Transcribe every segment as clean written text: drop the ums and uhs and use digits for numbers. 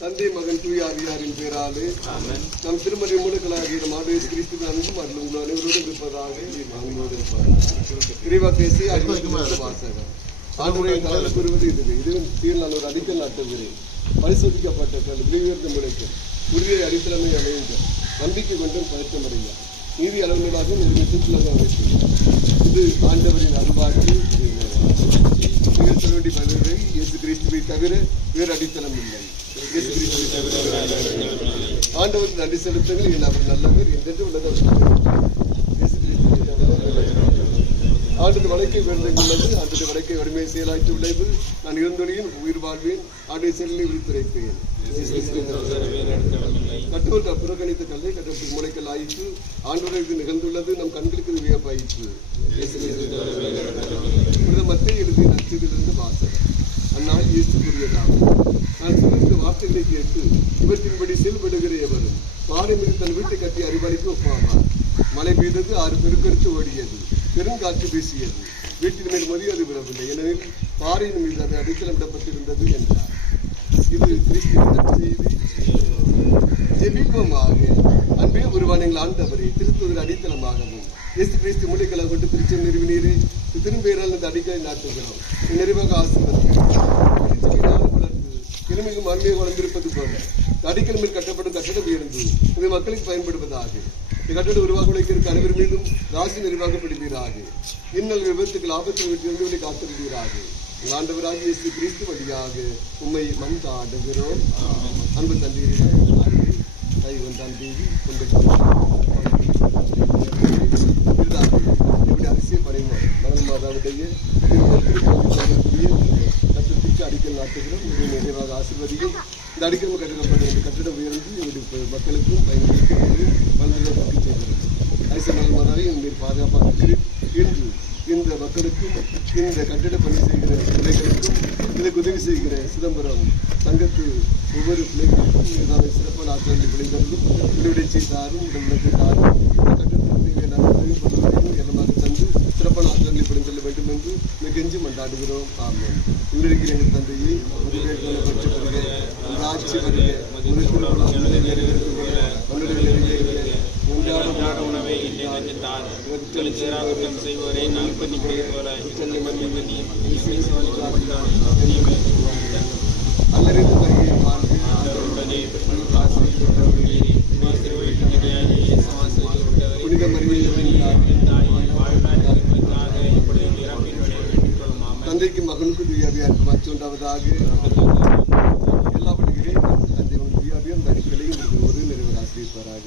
தந்தை மகன் தூய ஆவியாரின் பேராலே நம் திருமறை மூலங்களாகிய நம் ஆண்டவர் கிறிஸ்துவின் அன்பும் அருளும் உங்கள் அனைவரோடும் இருப்பதாக இறைவா பேசி வாசகம் ஆண்டவரை கலந்து கூறுவது இதுவும் நான் ஒரு அடிக்கல் நாட்டுகிறேன். பரிசோதிக்கப்பட்ட உயர்ந்த முறைக்கு உறுதியை அடித்தளமை அடையுங்கள். நம்பிக்கை கொண்டும் பதற்றமடையா நீதி அளவுகளாக சுற்றுலாக அமைத்துள்ளார். இது ஆண்டவரின் அருள்வாக்கு. நீங்கள் சொல்ல வேண்டிய பதில்களை இயேசு கிறிஸ்துவை தவிர வேறு அடித்தளம் இல்லை. இயேசு கிறிஸ்துவை தவிர ஆண்டவருக்கு நன்றி செலுத்துங்கள். என் அவர் நல்லவர் என்றென்று உள்ளது. இயேசு கிறிஸ்துவை ஆண்டு வழக்கை வேண்டுள்ளது. ஆண்டு வழக்கை வறுமையை செயலாற்றி விளைவு நான் இருந்தொழியின் உயிர் வாழ்வேன். ஆண்டு செல்லை விழித்துரைப்பேன். கட்டுவல் புறக்கணித்த கல்லை கட்டத்துக்கு முளைக்கல் ஆயிற்று. ஆண்டோரை இது நிகழ்ந்துள்ளது. நம் கண்களுக்கு இது வியப்பாயிற்று. மத்திய எழுதிய நட்சத்திலிருந்து வாசகம். அந்நாள் இயேசு கூறியதாகும், நான் சிறந்த வார்த்தைகளை கேட்டு இவற்றின்படி செயல்படுகிற எவரும் பாறை மீது தன் வீட்டை கட்டி அறிவாளிக்கு ஒப்பாவார். மழை பெய்தது, ஆறு பெருக்கெடுத்து ஓடியது, பெருங்காற்று வீசியது, வீட்டின் மேல் மரியாதை விடவில்லை, ஏனெனில் பாறையின் மீது அது அடித்தளமிடப்பட்டிருந்தது என்றார். இது கிறிஸ்துவின் நற்செய்தி. ஜெபிப்போமாக. அன்பே உருவானங்கள் ஆண்டவரே, திருத்துவதற்கு அடித்தளமாகவும் இயேசு கிறிஸ்து முளைக்கலை கொண்டு திருச்சி நிறுவினீரே, திரும்பெயரால் இந்த அடிக்கலை நாட்டுகிறோம். நிறைவாக ஆசீர்வதிக்கிறோம். வளர்ந்து இனிமையும் அருமையாக வளர்ந்திருப்பது போல அடிக்கல் மேல் கட்டப்படும் கட்டடம் உயர்ந்து இது மக்களுக்கு பயன்படுவதாக. கட்டட உருவாக உழைக்கிறதுக்கு அனைவர் மீதும் ராசி நிர்வாகப்படுவீராக. இன்னல் விபத்துக்கள் ஆபத்தில் விட்டு காத்திருவீராக. ஆண்டவராக இயேசு கிறிஸ்து வழியாக உம்மை மன்றாடுகிறோம். அன்பு தந்தீர்கள் கை ஒன்றாம் தேதி எப்படி அரசியல் படையினர் மகன் மாதாவுடைய கட்டத்திற்கு அடிக்கல் நாட்டுகிறோம். நிறைவாக ஆசீர்வதியும். இந்த அடிக்கல் கட்டப்படும் இந்த கட்டிடம் உயர்ந்து எங்களுடைய மக்களுக்கும் பயன்படுத்தி வளர்ந்து செய்கிறது. அரசியல் மகன் மாதாவை நீர் பாதுகாப்பாக இருக்கிறேன். இன்று இந்த மக்களுக்கும் இந்த கட்டிட பணி செய்கிற பிள்ளைகளுக்கும் இதற்கு உதவி செய்கிற சிதம்பரம் சங்கத்து ஒவ்வொரு பிள்ளைகளுக்கும் ஏதாவது சிறப்பான ஆற்றலை விளைந்தவர்களும் விடுவிடை செய்தாரும் உடல்நலத்தாரும் கட்டிடத்திற்கு எல்லாமாக தந்து சிறப்பான ஆற்றலை விளைந்தள்ள வேண்டும் என்று கெஞ்சி மன்றாடுகிறோம். ஆமாம். உள்ளிருக்கிற எங்கள் தந்தையை பற்றி வருக, ஆட்சி வருக, உண்டான உணவை செய்வோரை நான் பண்ணிக்கிறேன். தந்தைக்கு மகனுக்கு துயாபியாருக்கு மாற்றி உண்டாவதாக. எல்லா பண்டிகையும் தந்தை துயாபியம் அந்த அடிப்படையும் ஒரு நிறைவேற ஆசிரியப்பாராக.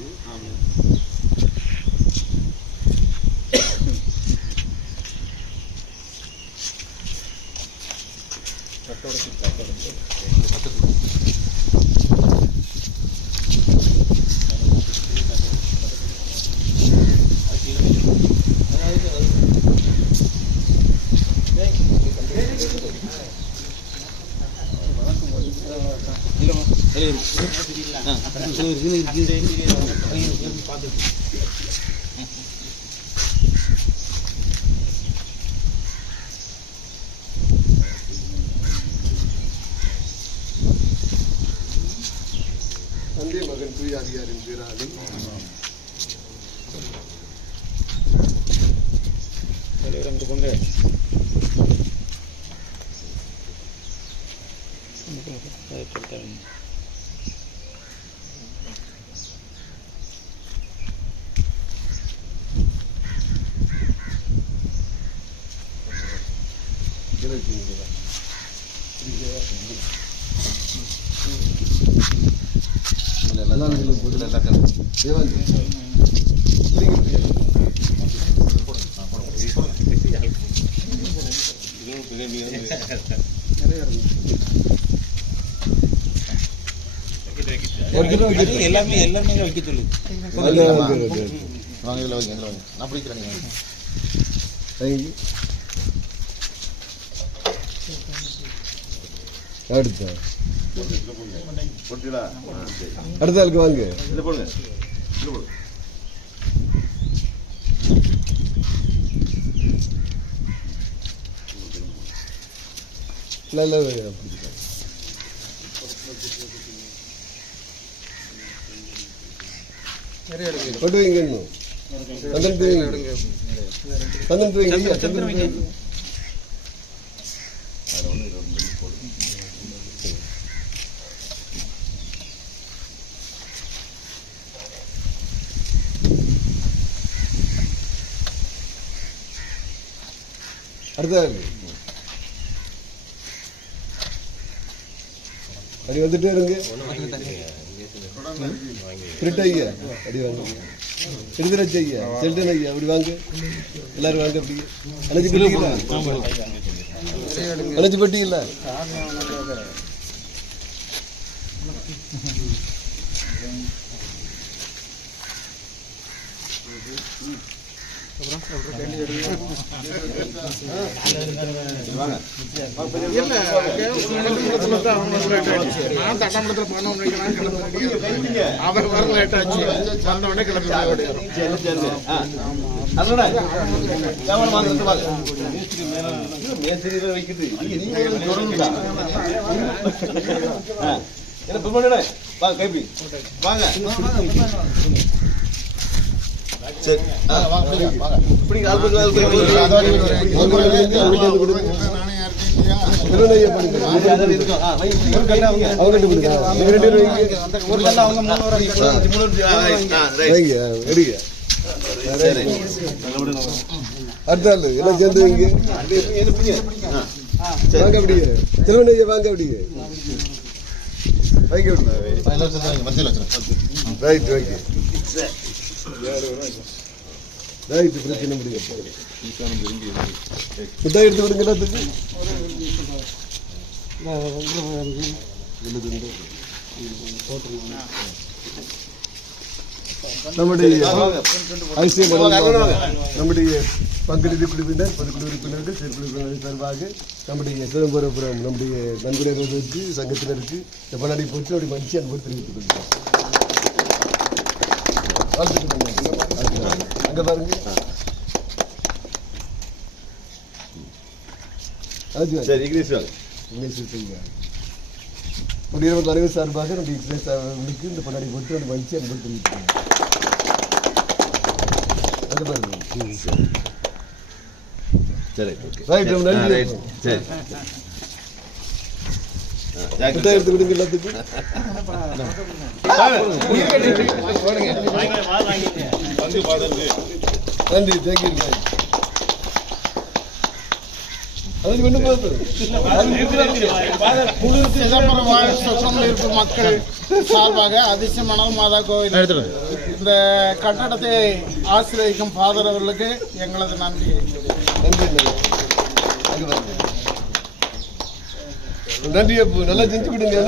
தந்தை மகன் தூய ஆவியாரின் பேராலும் எல்லாமே வைக்க சொல்லு. நான் பிடிக்கிறேன். அடுத்த ஆளுக்கு வாங்க. நல்ல கொண்டு வைங்க இன்னும் சந்தனத்து வைங்க சந்தனத்து வைங்க ஐயா சந்தனத்து வைங்க அடுத்தது அப்படி வந்துட்டே இருங்க பிரிட் ஐயா அப்படி வாங்க எடுத்துரச்சு ஐயா செல்டன் ஐயா அப்படி வாங்க எல்லாரும் வாங்க அப்படி அணைச்சி பெட்டிங்களா அணைச்சி பெட்டிங்களா சரி இப்படி அடுத்தாள் எல்லாம் சேர்ந்து வைங்க வாங்க அப்படியே திருவண்ணையா வாங்க அப்படியே வைங்க ரைட் வைங்க ரைட் பிரச்சனை முடியும் மிட்டாய் எடுத்து விடுங்க எல்லாத்துக்கு நம்முடைய நம்முடைய பங்குநிதி குழுவினர் பொதுக்குழு உறுப்பினர்கள் செயற்குழு உறுப்பினர்கள் சார்பாக நம்முடைய சிதம்பரபுரம் நம்முடைய நன்கொடையாளர்களுக்கு சங்கத்தினருக்கு எப்படி போட்டு அப்படி மனுஷன் அன்பு தெரிவித்துக் கொள்கிறோம். அங்க பாருங்க தலைவர் சார்பாக நம்ம இங்கிலீஷ் அவர்களுக்கு இந்த பண்ணாடி போட்டு அந்த மனுஷன் அன்பு தெரிவித்துக் அது பாருங்க. எடுத்து விடுங்க எல்லாத்துக்கும் நன்றி தேங்க்யூ. சிதம்பரம் மக்கள் சார்பாக அதிசய மணல் மாதா கோவில் இந்த கட்டடத்தை ஆசிரியக்கும் ஃபாதர் அவர்களுக்கு எங்களது நன்றி. நன்றி அப்போ நல்லா செஞ்சு விடுங்க.